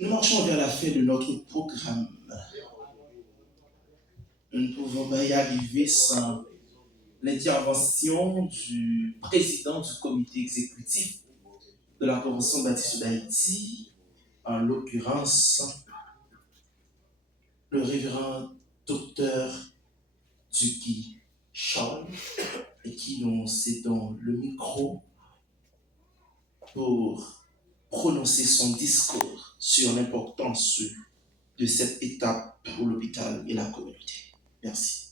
Nous marchons vers la fin de notre programme. Nous ne pouvons pas y arriver sans l'intervention du président du comité exécutif de la Convention baptiste d'Haïti, en l'occurrence le révérend docteur Duki Charles, et qui nous cédons le micro pour prononcer son discours sur l'importance de cette étape pour l'hôpital et la communauté. Merci.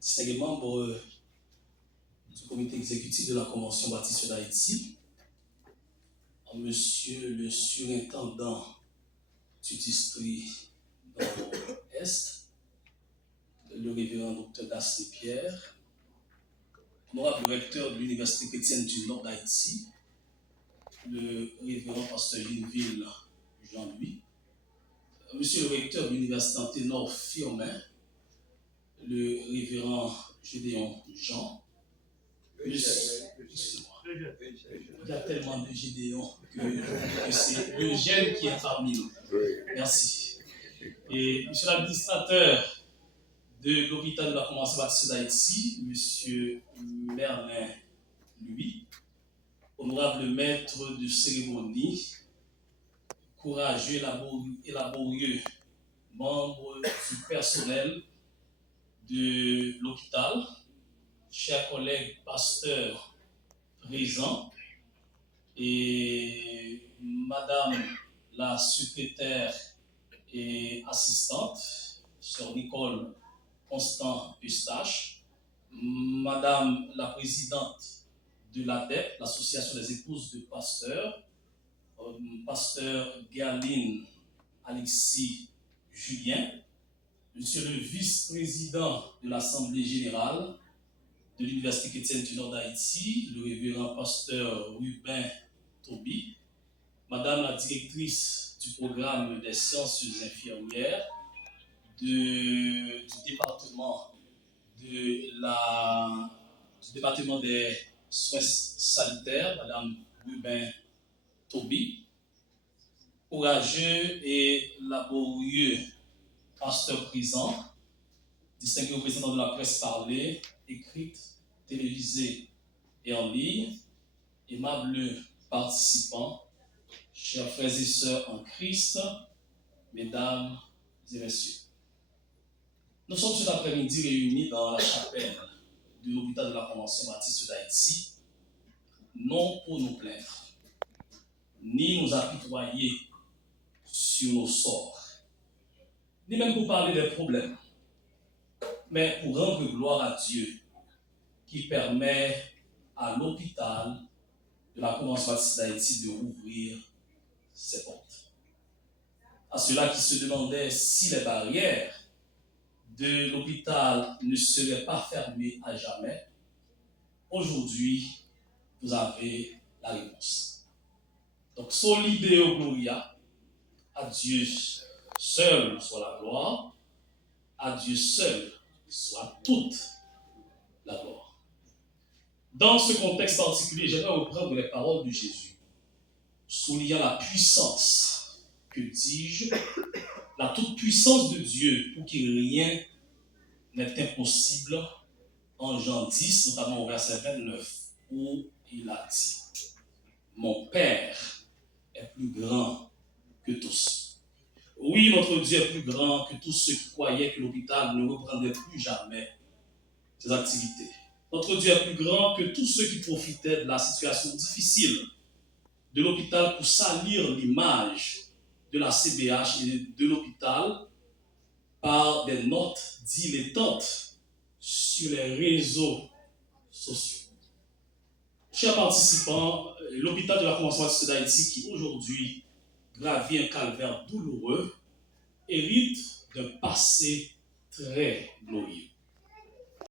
Distingués membres du comité exécutif de la Convention baptiste d'Haïti, Monsieur le surintendant du district nord-est, le révérend docteur Gasly Pierre, honorable recteur de l'Université chrétienne du Nord d'Haïti, le révérend pasteur Linville Jean-Louis, monsieur le recteur de l'Université Nord Firmin, le révérend Gédéon Jean, il y a tellement de Gédéon que c'est Eugène qui est parmi nous. Merci. Et monsieur l'administrateur de l'hôpital de la Convention baptiste d'Haïti, monsieur Merlin Louis, honorable maître de cérémonie, courageux et laborieux membre du personnel de l'hôpital, chers collègues pasteurs présents et madame la secrétaire et assistante, sœur Nicole Constant Eustache, madame la présidente de l'ADEP, l'association des épouses de pasteurs, pasteur Galine Alexis Julien, monsieur le vice-président de l'Assemblée générale de l'Université chrétienne du Nord d'Haïti, le révérend pasteur Ruben Toby, madame la directrice du programme des sciences infirmières du département des soins sanitaires, madame Ruben Toby, courageux et laborieux pasteur présent, distingué représentant de la presse parlée, écrite, télévisée et en ligne, aimables participants, chers frères et sœurs en Christ, mesdames et messieurs. Nous sommes cet après-midi réunis dans la chapelle de l'hôpital de la Convention baptiste d'Haïti, non pour nous plaindre, ni nous apitoyer sur nos sorts, ni même pour parler des problèmes, mais pour rendre gloire à Dieu qui permet à l'hôpital de la Convention baptiste d'Haïti de rouvrir ses portes. À ceux-là qui se demandaient si les barrières de l'hôpital ne seraient pas fermées à jamais, aujourd'hui, vous avez la réponse. Donc, soli Deo Gloria, à Dieu seul soit la gloire, à Dieu seul soit toute la gloire. Dans ce contexte particulier, j'aimerais reprendre les paroles de Jésus, soulignant la puissance, que dis-je, la toute-puissance de Dieu pour qu'il rien n'est impossible en Jean 10, notamment au verset 29, où il a dit « Mon Père est plus grand que tous. » Oui, notre Dieu est plus grand que tous ceux qui croyaient que l'hôpital ne reprendrait plus jamais ses activités. Notre Dieu est plus grand que tous ceux qui profitaient de la situation difficile de l'hôpital pour salir l'image de la CBH et de l'hôpital par des notes dilettantes sur les réseaux sociaux. Chers participants, l'hôpital de la Convention baptiste d'Haïti, qui aujourd'hui gravit un calvaire douloureux, hérite d'un passé très glorieux.